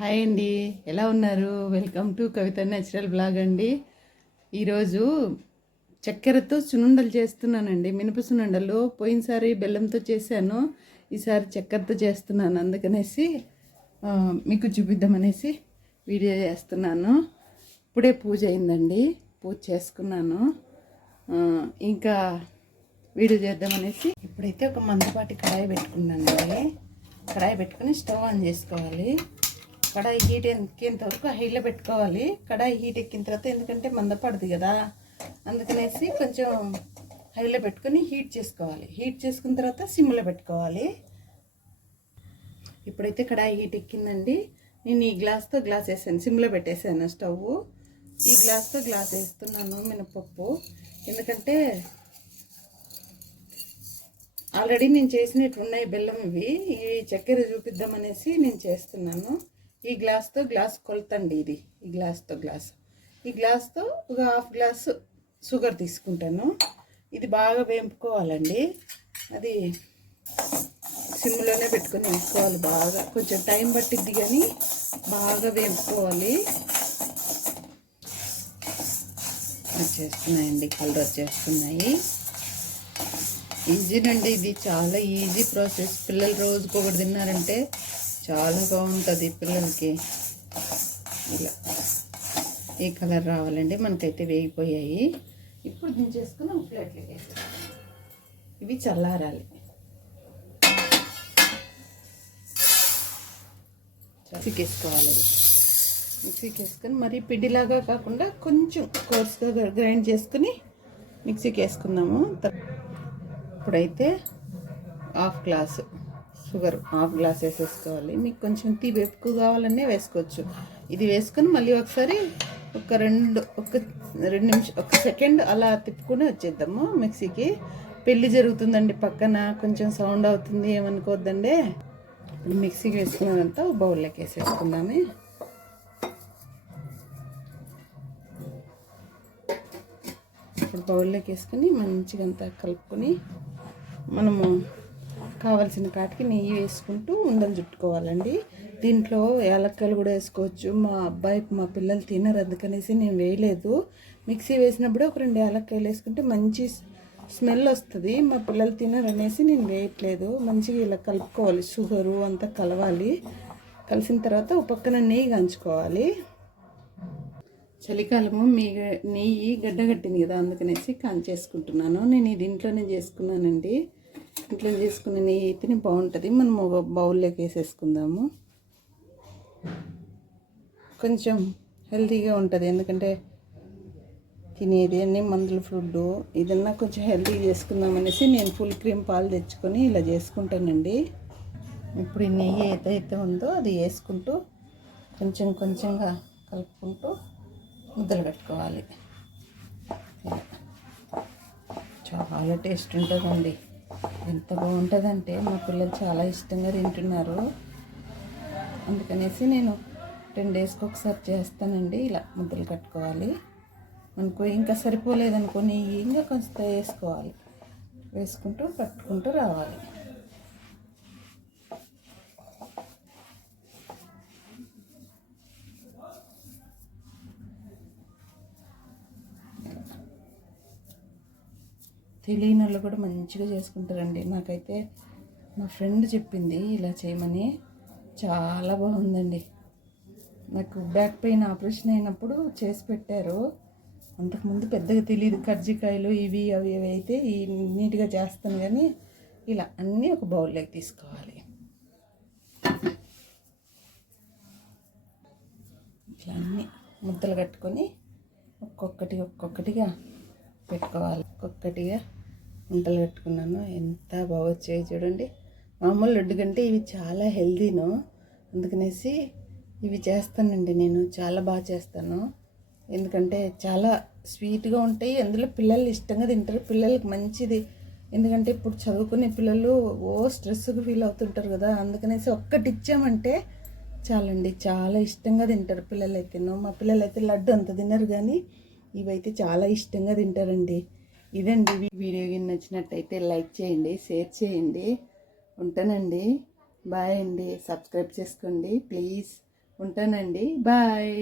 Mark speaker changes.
Speaker 1: Hi అండి. ఎలా ఉన్నారు? Welcome to Kavitha natural blog అండి. ఈరోజు చక్కెరతో సునుండలు చేస్తున్నానండి. మినప సునుండలు పోయినసారి బెల్లంతో చేశాను. ఈసారి చక్కెరతో చేస్తున్నాను అందుకనేసి మీకు చూపిద్దామనేసి వీడియో చేస్తున్నాను. ఇప్పుడే పూజ అయిందండి. పూజ చేసుకున్నాను. ఇంకా వీడియో చేద్దామనేసి ఇప్పుడైతే ఒక మందపాటి కడాయి పెట్టుకున్నానండి. కడాయి పెట్టుకుని స్టవ్ ఆన్ చేసుకోవాలి. కడాయి హీట్ ఎక్కేంత వరకు హైలో పెట్టుకోవాలి. కడాయి హీట్ ఎక్కిన తర్వాత ఎందుకంటే మందపడదు కదా. అందుకనేసి కొంచెం హైలో పెట్టుకొని హీట్ చేసుకోవాలి. హీట్ చేసుకున్న తర్వాత సిమ్లో పెట్టుకోవాలి. ఇప్పుడైతే కడాయి హీట్ ఎక్కిందండి. నేను ఈ గ్లాస్తో గ్లాస్ వేసాను. సిమ్లో పెట్టేశాను స్టవ్. ఈ గ్లాస్తో గ్లాస్ వేస్తున్నాను మినపప్పు. ఎందుకంటే ఆల్రెడీ నేను చేసినట్టు ఉన్నాయి బెల్లం ఇవి. ఇవి చక్కెర చూపిద్దామనేసి నేను చేస్తున్నాను. ఈ గ్లాస్తో గ్లాస్ కొలతండి ఇది. ఈ గ్లాస్తో గ్లాస్. ఈ గ్లాస్తో ఒక హాఫ్ గ్లాస్ షుగర్ తీసుకుంటాను. ఇది బాగా వేంపుకోవాలండి. అది సిమ్లోనే పెట్టుకొని వేసుకోవాలి బాగా. కొంచెం టైం పట్టిద్ది కానీ బాగా వేపుకోవాలి. వచ్చేస్తున్నాయండి కలర్ వచ్చేస్తున్నాయి. ఈజీనండి ఇది. చాలా ఈజీ ప్రాసెస్. పిల్లలు రోజుకొకటి తిన్నారంటే చాలా బాగుంటుంది పిల్లలకి. ఇలా. ఈ కలర్ రావాలండి. మనకైతే వేగిపోయాయి. ఇప్పుడు దించేసుకుని ఒక ప్లేట్లోకి ఇవి చల్లారాలి. మిక్సీకి వేసుకోవాలి మిక్సీకి వేసుకొని మరీ పిడిలాగా కాకుండా కొంచెం కోర్స్గా గ్రైండ్ చేసుకుని మిక్సీకి వేసుకుందాము. ఇప్పుడైతే half glass sugar half glass వేసేసుకోవాలి. మీకు కొంచెం తీపి ఎక్కువ కావాలనే వేసుకోవచ్చు. ఇది వేసుకొని మళ్ళీ ఒకసారి ఒక రెండు ఒక రెండు నిమిషం ఒక సెకండ్ అలా తిప్పుకొని వచ్చేద్దాము మిక్సీకి. పెళ్ళి జరుగుతుందండి పక్కన. కొంచెం సౌండ్ అవుతుంది ఏమనుకోవద్దండి. ఇప్పుడు మిక్సీకి వేసుకున్నదంతా బౌల్లోకి వేసేసుకుందాము. ఇప్పుడు బౌల్లోకి వేసుకొని మంచిగా అంతా కలుపుకొని మనము కావలసిన కాటికి నెయ్యి వేసుకుంటూ ఉండలు చుట్టుకోవాలండి. దీంట్లో యాలక్కాయలు కూడా వేసుకోవచ్చు. మా అబ్బాయి మా పిల్లలు తినరు అందుకనేసి నేను వేయలేదు. మిక్సీ వేసినప్పుడు ఒక రెండు యాలక్కాయలు వేసుకుంటే మంచి స్మెల్ వస్తుంది. మా పిల్లలు తినరు అనేసి నేను వేయట్లేదు. మంచిగా ఇలా కలుపుకోవాలి. షుగరు అంతా కలవాలి. కలిసిన తర్వాత ఒక పక్కన నెయ్యి కంచుకోవాలి. చలికాలము మీ నెయ్యి గడ్డగట్టింది కదా అందుకనేసి కాంచేసుకుంటున్నాను. నేను ఇది ఇంట్లోనే చేసుకున్నానండి. ఇంట్లో చేసుకునే నెయ్యి అయితేనే బాగుంటుంది. మనం ఒక బౌల్లోకి వేసేసుకుందాము. కొంచెం హెల్తీగా ఉంటుంది. ఎందుకంటే తినేది అన్ని మందుల ఫుడ్. ఇదన్నా కొంచెం హెల్తీ చేసుకుందాం అనేసి నేను ఫుల్ క్రీమ్ పాలు తెచ్చుకొని ఇలా చేసుకుంటానండి. ఇప్పుడు ఈ నెయ్యి ఏదైతే ఉందో అది వేసుకుంటూ కొంచెం కొంచెంగా కలుపుకుంటూ ముద్దలు పెట్టుకోవాలి. చాలా టేస్ట్ ఉంటుందండి. ఎంత బాగుంటుందంటే మా పిల్లలు చాలా ఇష్టంగా తింటున్నారు. అందుకనేసి నేను టెన్ డేస్కి ఒకసారి చేస్తానండి. ఇలా ముద్దలు కట్టుకోవాలి. మనకు ఇంకా సరిపోలేదనుకో నెయ్యి ఇంకా కొంచెం వేసుకోవాలి. వేసుకుంటూ కట్టుకుంటూ రావాలి. తెలియని వాళ్ళు కూడా మంచిగా చేసుకుంటారండి. నాకైతే మా ఫ్రెండ్ చెప్పింది ఇలా చేయమని. చాలా బాగుందండి. నాకు బ్యాక్ పెయిన్ ఆపరేషన్ అయినప్పుడు చేసి పెట్టారు. అంతకుముందు పెద్దగా తెలియదు కర్జికాయలు ఇవి అవి ఇవి అయితే ఈ నీట్గా చేస్తాను కానీ ఇలా అన్నీ ఒక బౌల్లోకి తీసుకోవాలి. ఇట్లా అన్నీ ముద్దలు కట్టుకొని ఒక్కొక్కటి ఒక్కొక్కటిగా పెట్టుకోవాలి. ఒక్కొక్కటిగా వంటలు కట్టుకున్నాను. ఎంత బాగా వచ్చాయి చూడండి. మామూలు లడ్డు కంటే ఇవి చాలా హెల్దీను అందుకనేసి ఇవి చేస్తానండి నేను. చాలా బాగా చేస్తాను. ఎందుకంటే చాలా స్వీట్గా ఉంటాయి. అందులో పిల్లలు ఇష్టంగా తింటారు. పిల్లలకి మంచిది. ఎందుకంటే ఇప్పుడు చదువుకునే పిల్లలు ఓ స్ట్రెస్గా ఫీల్ అవుతుంటారు కదా. అందుకనేసి ఒక్కటి ఇచ్చామంటే చాలండి. చాలా ఇష్టంగా తింటారు పిల్లలు మా పిల్లలు అయితే లడ్డు అంత తినరు కానీ ఇవైతే చాలా ఇష్టంగా తింటారండి. ఇదండి వీడియో గిన్నె నచ్చినట్టయితే లైక్ చేయండి షేర్ చేయండి. ఉంటానండి. బాయ్ అండి. సబ్స్క్రైబ్ చేసుకోండి. ప్లీజ్. ఉంటానండి. బాయ్.